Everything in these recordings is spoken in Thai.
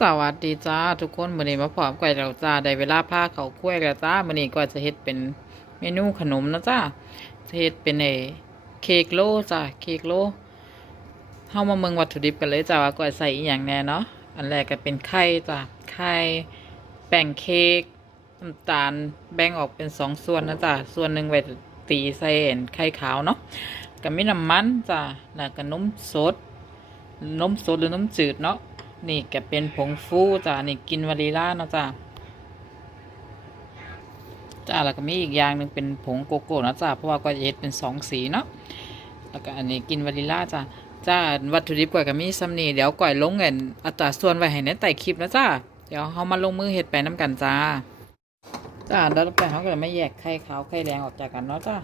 สวัสดีจ้าทุกคนมื้อนี้มาพร้อมกับเราจ้าได้เวลาพาเขาวกล้วยแล้วจ้ามื้อนี้ก็จะเฮ็ดเป็นเมนูขนมนะจ้าจะเฮ็ดเป็นไอ้เค้กโลจ้าเค้กโลเฮามาเมืองวัตถุดิบกันเลยจ้าว่าก็ใส่อีหยังแน่เนาะอันแรกก็เป็นไข่จ้าไข่แป้งเค้กน้ำตาลแบ่งออกเป็นสองส่วนนะจ้าส่วนหนึ่งไว้ตีใส่เอ็นไข่ขาวเนาะก็มีน้ำมันจ้าแล้วก็นมสดนมสดหรือนมจืดเนาะ นี่แกเป็นผงฟูจ้ะนี่กินวานิลาเนาะจ้ะจ้าแล้วก็มีอีกอย่างหนึ่งเป็นผงโกโก้นะจ้ะเพราะว่าก็จะเฮ็ดเป็นสองสีเนาะแล้วก็อันนี้กินวานิลาจ้ะจ้าวัตถุดิบก่อยก็มีซ้ำนี่เดี๋ยวก่อยลงเงินอัตราส่วนไว้ให้ในใต้คลิปนะจ้าเดี๋ยวเฮามาลงมือเฮ็ดไปน้ำกันจ้าจ้าแล้วไปเขาก็จะไม่แยกไข่ขาวไข่แดงออกจากกันเนาะจ้า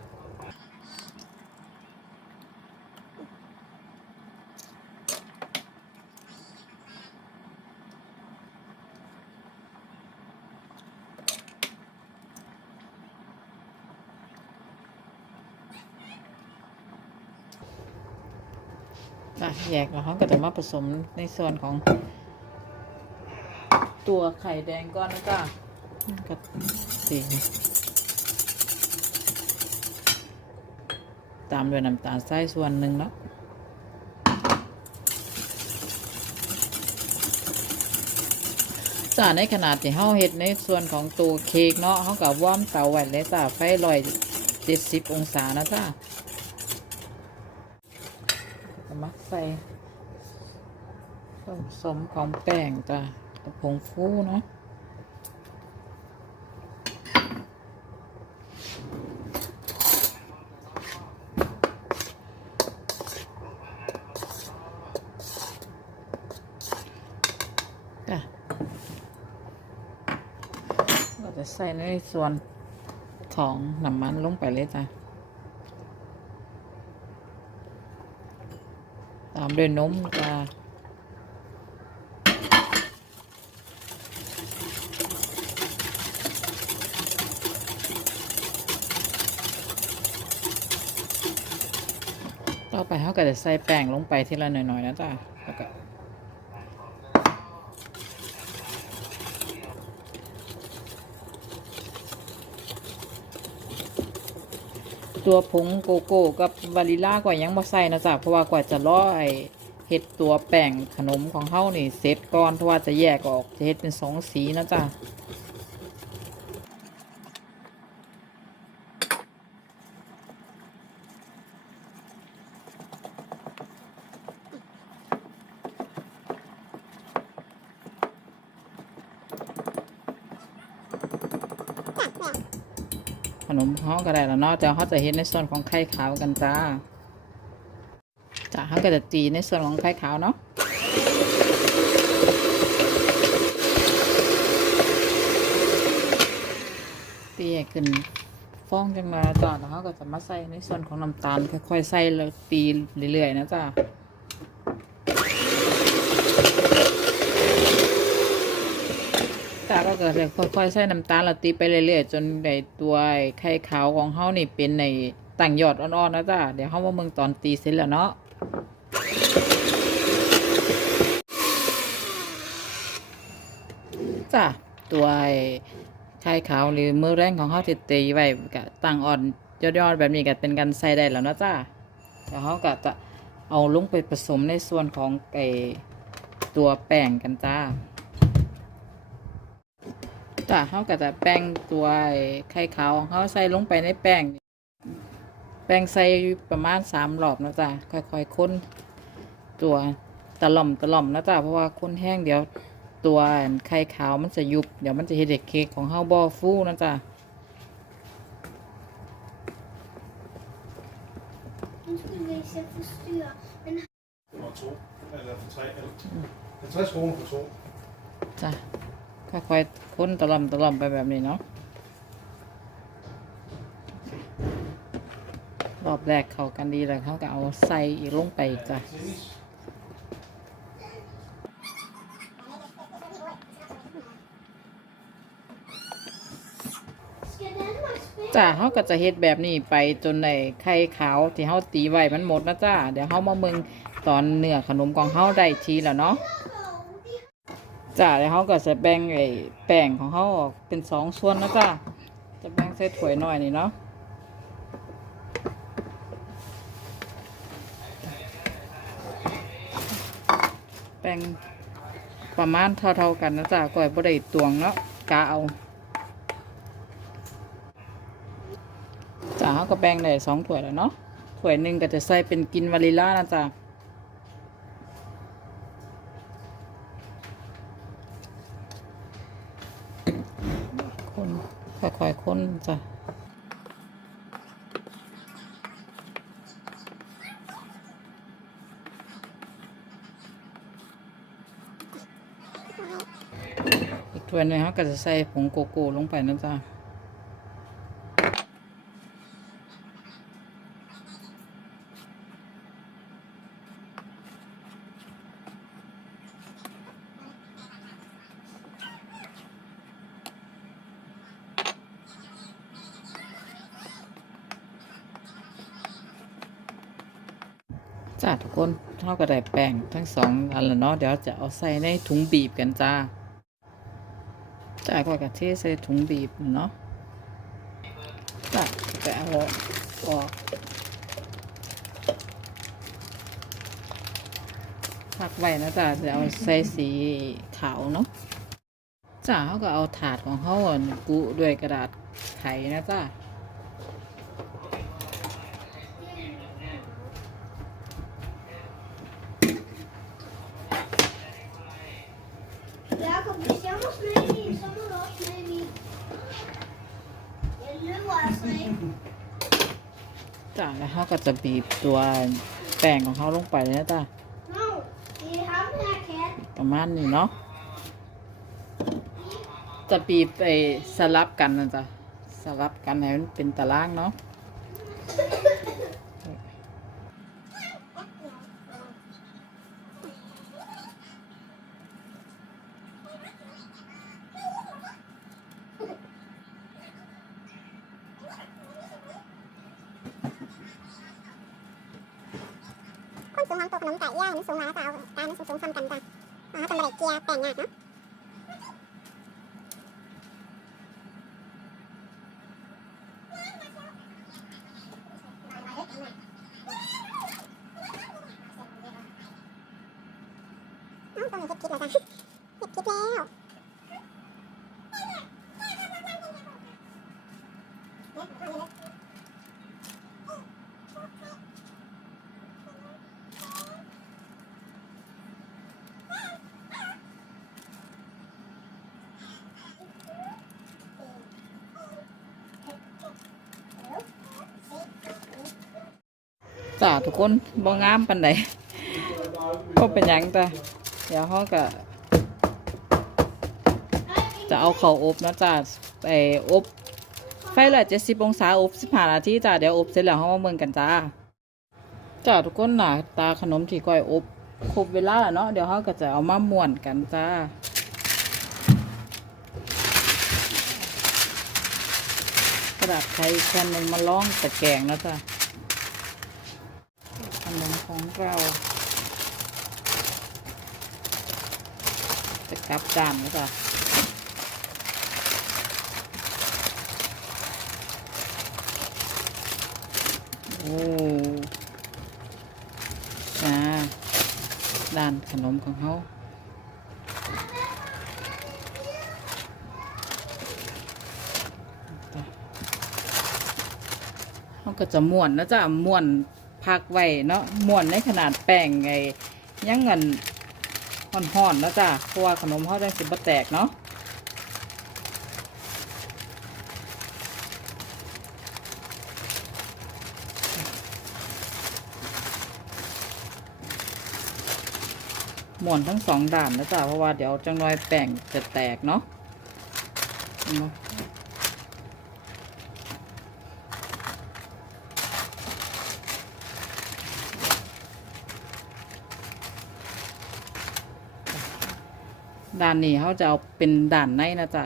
อะแยกแล้วเขาก็จะมาผสมในส่วนของ ตัวไข่แดงก้อนนะจ้าก็สีตามด้วยน้ำตาลทรายส่วนหนึ่งเนาะจ้าในขนาดที่เขาเห็ดในส่วนของตัวเค้กเนาะเขากับว่อมเตาไว้เลยจ้าไฟลอยเจ็ดสิบองศานะจ้า มักใส่ส่วนผสมของแป้งจ้ะกับผงฟูเนาะจ้ะเราจะใส่ในส่วนของน้ำมันลงไปเลยจ้ะามด้วยนมจ้าต่อไปเขาก็จะใส่แป้งลงไปทีละหน่อยๆนะจ๊ะแล้วก็ ตัวผงโกโก้กับวานิลลาก็ยังบ่ใส่นะจ๊ะเพราะว่ากว่าจะรอยเฮ็ดตัวแป้งขนมของเฮานี่เสร็จก่อนเพราะว่าจะแยกออกจะเฮ็ดเป็นสองสีนะจ๊ะ ขนมเขาก็ได้แล้วเนาะแต่เขาจะเห็นในส่วนของไข่ขาวกันจ้าจ้าเขาก็จะตีในส่วนของไข่ขาวเนาะตีให้ขึ้นฟองจังมาจ้าแล้วเขาก็จะมาใส่ในส่วนของน้ำตาลค่อยๆใส่แล้วตีเรื่อยๆนะจ้า ตาก็เกิดค่อยๆใส่น้ำตาลแล้วตีไปเรื่อยๆจนในตัวไข่ขาวของเฮานี่เป็นในต่างยอดอ่อนๆนะจ้าเดี๋ยวเฮามาเมืองตอนตีเสร็จแล้วเนาะจ้าตัวไข่ขาวหรือมือแรงของเฮาที่ตีไว้ก็ตั้งอ่อนยอดๆแบบนี้ก็เป็นการใส่ได้แล้วนะจ้าเดี๋ยวเฮาก็จะเอาลงไปผสมในส่วนของไอตัวแป้งกันจ้า จ้ะเขาก็จะแป้งตัวไข่ขาวของเขาใส่ลงไปในแป้ง แป้งใส่ประมาณสามรอบนะจ๊ะค่อยๆค้นตัวตะล่อมตะล่อมนะจ๊ะเพราะว่าค้นแห้งเดี๋ยวตัวไข่ขาวมันจะยุบ เดี๋ยวมันจะเฮ็ดเค้กของเฮาบอฟูนะจ๊ะจ้ะค่อยๆ ค้นตะล่อมตะล่อมไปแบบนี้เนาะรอบแรกเข้ากันดีแล้วเขาก็เอาใส่อีกลงไปอีกจ้ะจ้าเขาก็จะเฮ็ดแบบนี้ไปจนในไข่ขาวที่เขาตีไว้มันหมดนะจ้าเดี๋ยวเขามาเมืองตอนเนื้อขนมของเขาได้ทีแล้วเนาะ จ้าแล้วเขาก็จะแบ่งไอ้แป้งของเขาออกเป็นสองส่วนนะจ้าจะแบ่งใส่ถ้วยหน่อยนี่เนาะแบ่งประมาณเท่าๆกันนะจ้าก่อยบ่ได้ตวงเนาะกาเอาจ้าเขาก็แบ่งได้สองถ้วยแล้วเนาะถ้วยหนึ่งก็จะใส่เป็นกินวานิลลานะจ้า คน ค่อยๆคนจ้ะอีกถ้วยหนึงเขาก็จะใส่ผงโกโก้ลงไปนะจ๊ะจ้าทุกคนเท่ากับได้แป้ง ทั้งสองอันแล้วเนาะเดี๋ยวจะเอาใส่ในถุงบีบกันจ้าจาก็กะเทใส่ถุงบีบเนาะจาแกะเอาออกพักไว้นะจ้าจะเอาใส่สีขาวเนาะจ้าเขาก็เอาถาดของเขาอะกุด้วยกระดาษไขนะจ้า จ้าแล้วเขาก็จะบีบตัวแป้งของเขาลงไปเลยนะจ้า No, det är han här Ken. ประมาณนี้เนาะจะบีบไปสลับกันนะจ๊ะสลับกันให้มันเป็นตารางเนาะ คนสูงของตัวขนมไก่ย่างมันสูงแล้วก็เอาตามมันสูงๆทำกันจ้ะอ๋อทำอะไรเกียร์แต่งงานเนาะเอ้าต้องมีเฮ็ดคิดแล้วจ้ะเฮ็ดคิดแล้ว จ้าทุกคนบ่งามปันใดก็เป็นหยังจ้ะเดี๋ยวเขาก็จะเอาเข้าอบนะจ้าไปอบไฟละเจ็ดสิบองศาอบสิบห้านาทีจ้าเดี๋ยวอบเสร็จแล้วเขามาเมืองกันจ้าจ้าทุกคนหนาตาขนมที่ก้อยอบครบเวลาแล้วเนาะเดี๋ยวเขาก็จะเอามาม้วนกันจ้ากระดาษไทยแค่นึงมาล่องตะแกรงนะจ้ะ ของเรา จะกลับจานนะจ้ะโอ้จ้าด้านขนมของเขาเขาก็จะม้วนนะจ้ะม้วน พักไว้เนาะม้วนในขนาดแป้งไงยังเงินห่อนๆนะจ้ะเพราะว่าขนมเขาจังสิบแตกเนาะหมุนทั้งสองด่านนะจ๊ะเพราะว่าเดี๋ยวจังน้อยแป้งจะแตกเนาะ ด่านนี้เขาจะเอาเป็นด่านในนะจ๊ะ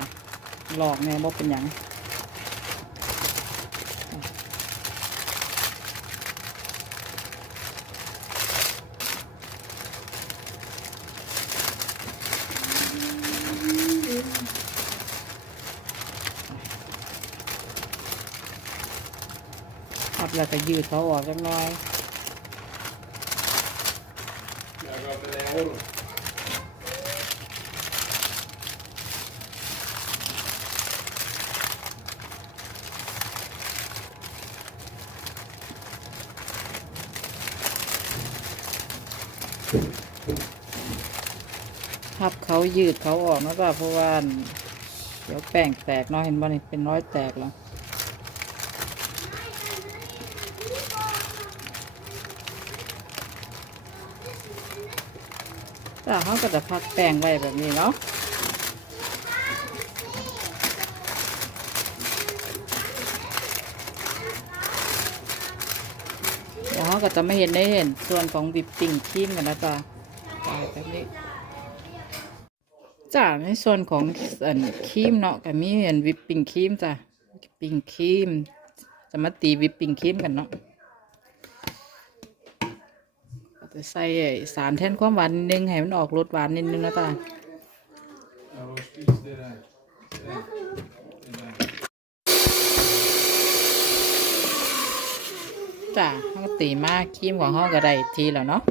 หลอกแน่บ่เป็นอย่างับแล้วก็ยืดเขาออกจังน้อย ยืดเขาออกนะจ้ะเพราะว่าเดี๋ยวแป้งแตกเนาะเห็นบ่นี่เป็นร้อยแตกแล้วจ้ะเขาก็จะพักแป้งไว้แบบนี้เนาะเดี๋ยวเขาก็จะไม่เห็นได้เห็นส่วนของบิบปิ้งครีมกันนะจ๊ะแบบนี้ จ้าในส่วนของอันครีมเนาะก็มีอันวิปปิ้งครีมจ้ะปิ้งครีมจะมาตีวิปปิ้งครีมกันเนาะจะใส่สารแทนความหวานนิดนึงให้มันออกรสหวานนิดนึงนะจ้ะจ้ะเขาตีมากครีมของเขาก็ได้ทีแล้วเนาะ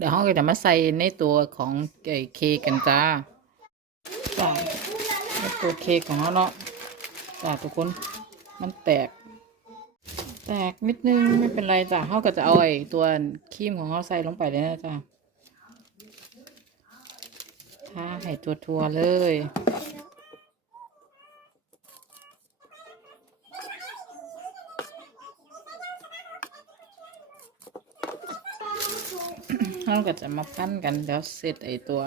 เดี๋ยวเขาก็จะมาใส่ในตัวของเคกกันจ้าจ้ะในตัวเคกของเขาเนาะจ้าทุกคนมันแตก แตกนิดนึงไม่เป็นไรจ้ะเขาก็จะเอาไอ้ตัวครีมของเขาใส่ลงไปเลยนะจ้าทาให้ทั่วๆเลย เราก็จะมาพันกันแล้วเสร็จไอตัว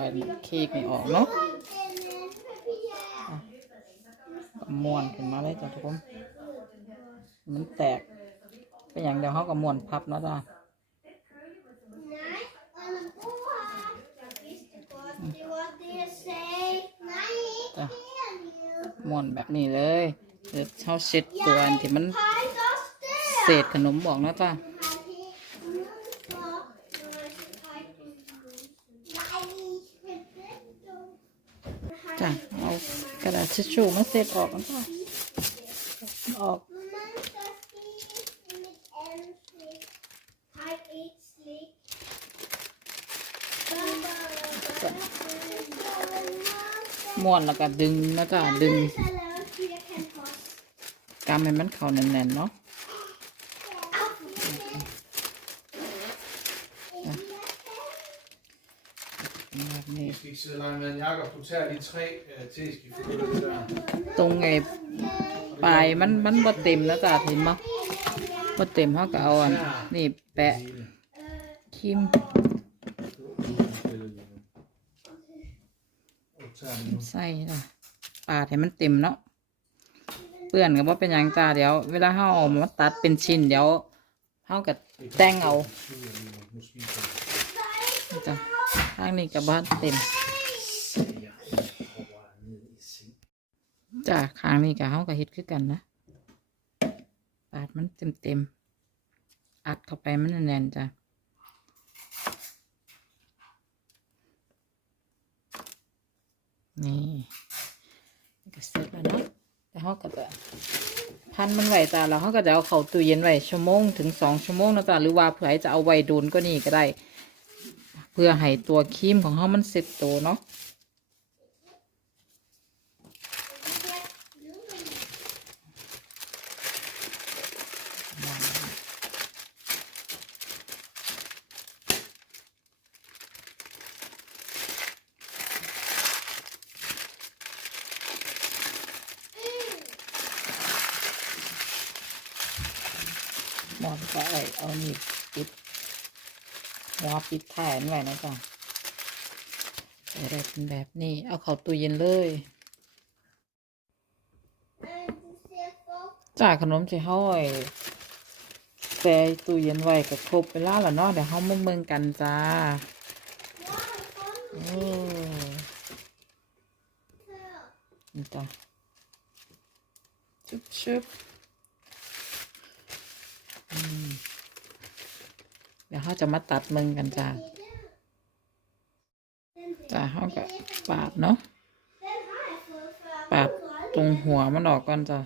เค้กนี่ออกเนาะม้วนขึ้นมาเลยจ้ะทุกคนมันแตกเป็นอย่างเดียวเขาก็ม้วนพับเนาะจ้ะ Nej, alla goa. Jag visste gott det var det säg. Nej, Ja. inte det nu. ม้วนแบบนี้เลยเดี๋ยวเขาเช็ดตัวอันที่มันเศษขนมบอกนะจ้ะ เอากระดาษ ทิชชู่มาเศษออกกันป่ะออกม้วนแล้วก็ดึงนะจ้ะดึงกำให้มันเข้าแน่นๆเนาะแบบ นี้ Vi skal ikke sidde langt med en jakke, du tager de tre øh, teskefulde det der. ตรงไอ้ปลายมันมันบ่เต็มนะจ๊ะเห็นมั้ยบ่เต็มเขาก็เอาอันนี่แปะครีม Og tager den nu. ใส่จ้ะปาดให้มันเต็มเนาะเปื้อนก็บ่เป็นหยังจ้าเดี๋ยว เวลาเฮาเอามาตัดเป็นชิ้นเดี๋ยวเฮาก็แต่งเอา Nu spiser jeg. นี่จ้ะทางนี้ก็บ่เต็ม จ้ะข้างนี้ก็เฮาก็เฮ็ดคือกันนะปาดมันเต็มๆอัดเข้าไปมันแน่นๆจ้ะนี่ก็เสร็จแล้วเนาะแต่เฮาก็จะพันมันไว้จ้ะแล้วเฮาก็จะเอาเข้าตู้เย็นไว้ชั่วโมงถึงสองชั่วโมงนะจ้ะหรือว่าเผื่อจะเอาไว้โดนก็นี่ก็ได้ เพื่อให้ตัวครีมของเฮามันเสร็จโตเนาะ มอนก็ไอเอานี่ปิดหัวปิดแทนไว้นะจ๊ะจะได้เป็นแบบนี้ เอาเข้าตู้เย็นเลยจ่ายขนมที่เขาไอ้แช่ตู้เย็นไว้ก็ครบเวลาแล้วเนาะเดี๋ยวเขามาเมืองกันจ้าโอ้นี่จ้ะชุบชุบ เดี๋ยวเขาจะมาตัดมึงกันจ้าจ้าเขาก็ปาดเนาะปาดตรงหัวมันออกก่อนจ้า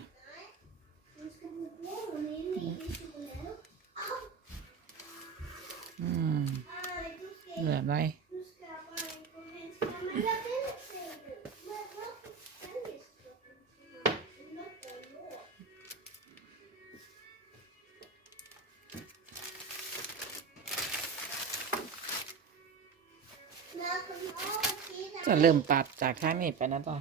จะเริ่มปาดจากทางนี้ไปนะต่อ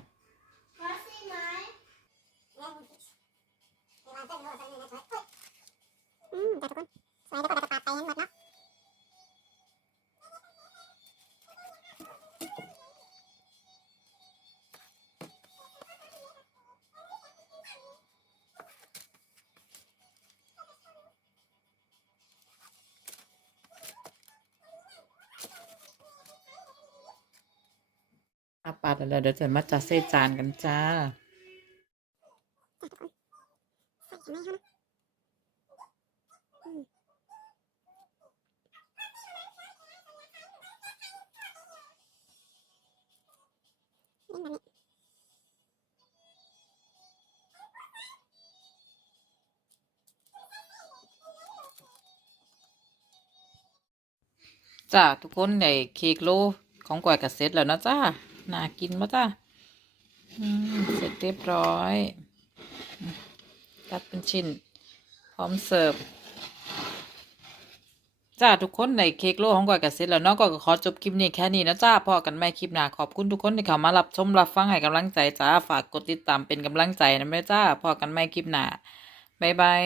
อาปาดแล้วเดี๋ยวจะมาจัดเส้จานกันจ้าจ้าทุกคนในเค้กโลของก่อยกับเสร็จแล้วนะจ้า น่ากินปะจ้าอืมเสร็จเรียบร้อยอืมตัดเป็นชิ้น พร้อมเสิร์ฟจ้าทุกคนในเค้กโลของก่อยกับเสร็จแล้วเนาะก็ขอจบคลิปนี้แค่นี้นะจ้าพอกันไม่คลิปหน้าขอบคุณทุกคนที่เข้ามารับชมรับฟังให้กำลังใจจ้าฝากกดติดตามเป็นกำลังใจนะแม่จ้าพอกันไม่คลิปหน้าบ๊ายบาย